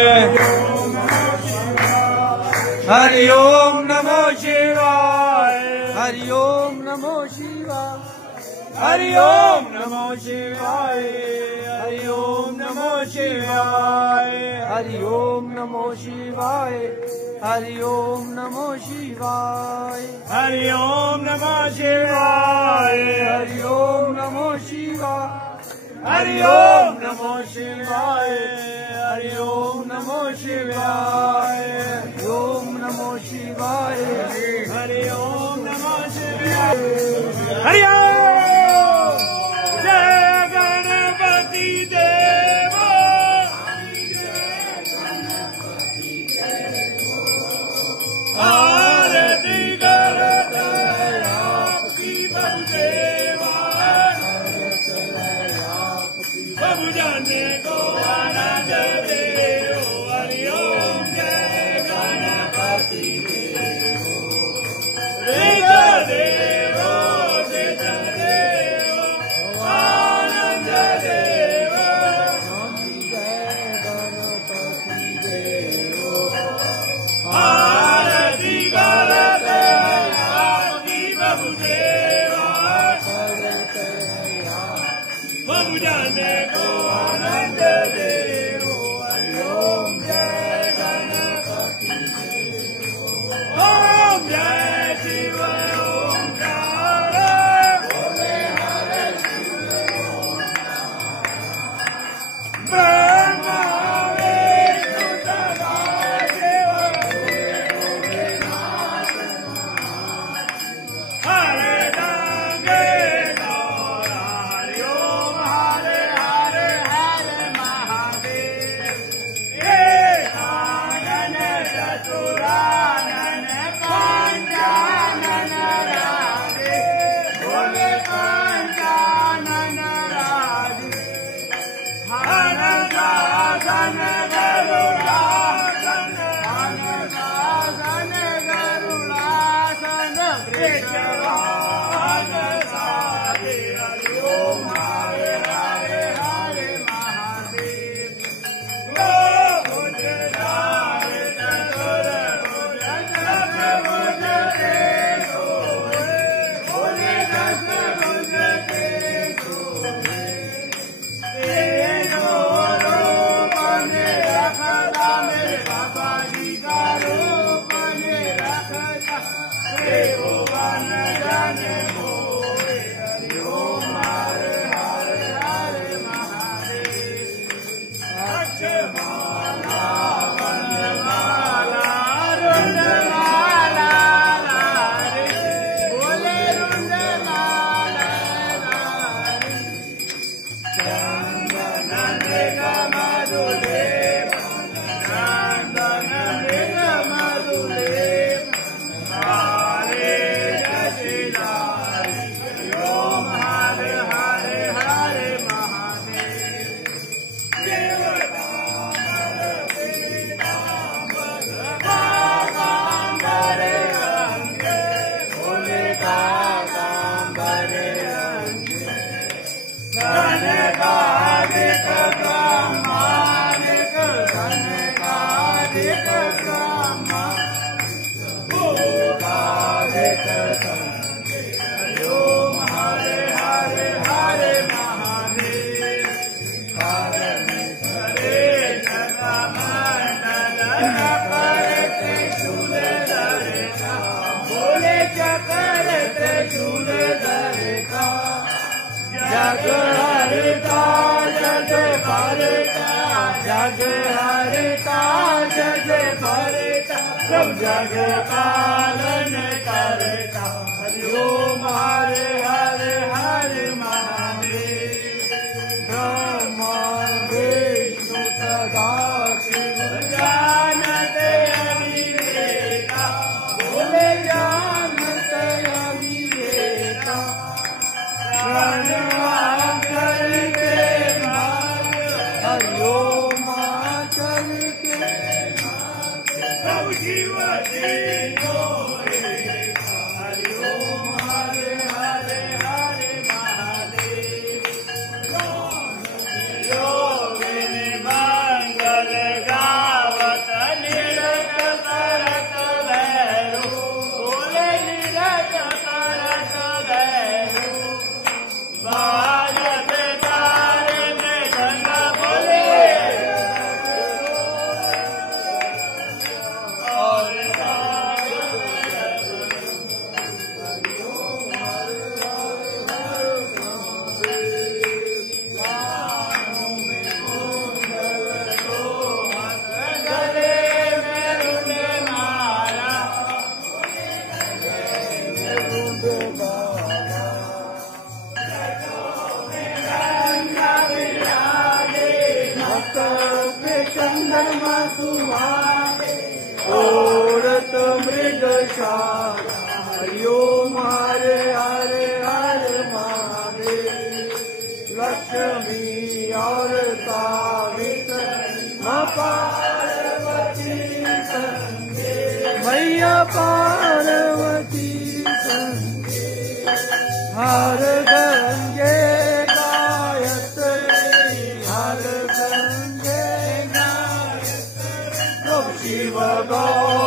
हरि ओम नमो शिवाय। हरि ओम नमो शिवाय। हरि ओम नमो शिवाय। हरि ओम नमो शिवाय। हरि ओम नमो शिवाय। हरि ओम नमो शिवाय। हरि ओम नमो शिवाय। हरि ओम नमो शिवाय। हरि ओम नमो शिवाय। हरि ओम नमो शिवाय। हरि ओम नमो शिवाय। हरि ओम नमो शिवाय। हरि ओम। जय गणपति देवा। आरती करते आपकी बंदेवा। प्रभु जाने को आनंद दे। हरि ओम जय गणपति देवो। देवो देवो आनंद देवो। जय गणपति देवो। आरती करते आपकी प्रभु देवा। प्रभु जाने को आनंद देवो। हरि ओम जय गणपति देवो। ओम जय शिव ओंकार। बोले हरे शिव ब्रह्मा विष्णु सदा शिव। हरे गंगे गौरा। हरि ओम हरे हरे हरे महादेव। एकानन चतुरानन पंचानन राधे। बोले पंचानन राधे। हनगासन गरुड़ासन। हनगासन गरुड़ासन। वृषभासन साधे। हरि ओम हरे हरे हरे महादेव। भुज धारे चतुर्भुज दशभुज ते सोए। बोले दशभुज ते सोए। तेरो रूप ने रखता मेरे बाबा जी का रूप ने रखता। देवो वन जन मोए। हरि ओम हरे हरे हरे महादेव। अक्षमाला वनमाला रुंडमाला लारे। बोले रुंडमाला लारे। चंदन मृग मधुले। चंदन मृग मधुले। हरे जशिलारि। हरि ओम हरे हरे हरे महादेव। काकांबरे अंगे। बोले काकांबरे अंगे। धनकाधिक ब्रह्मानिक। धनकाधिक ब्रह्मानिक। भूताधिक संगे। हरि ओम हरे हरे हरे महादेव। हरे चक्रमंडल चक्र त्रिशूल धरता। बोले चक्र त्रिशूल धरता। जग हरता जग भरता। जग हरता जग भरता। सब जग पालन करता। हरि ओम हरे हरे हरे महादेव। ब्रह्मा विष्णु सदा शिव। जानते अविवेका। बोले जानते अविवेका। चल के मार्ग। हरि ओम चल के मार्ग। सब जीव जीनो रेखा। हरि ओम हरे हरे हरे महादेव। योगिनी मंगल गान। औरत मृग हरि ओम हरे हरे हरे महादेव लक्ष्मी और सावित्री पार्वती मैया पार्वती हर गंगे गायत्री हर गंगे गायत्री शिव गौ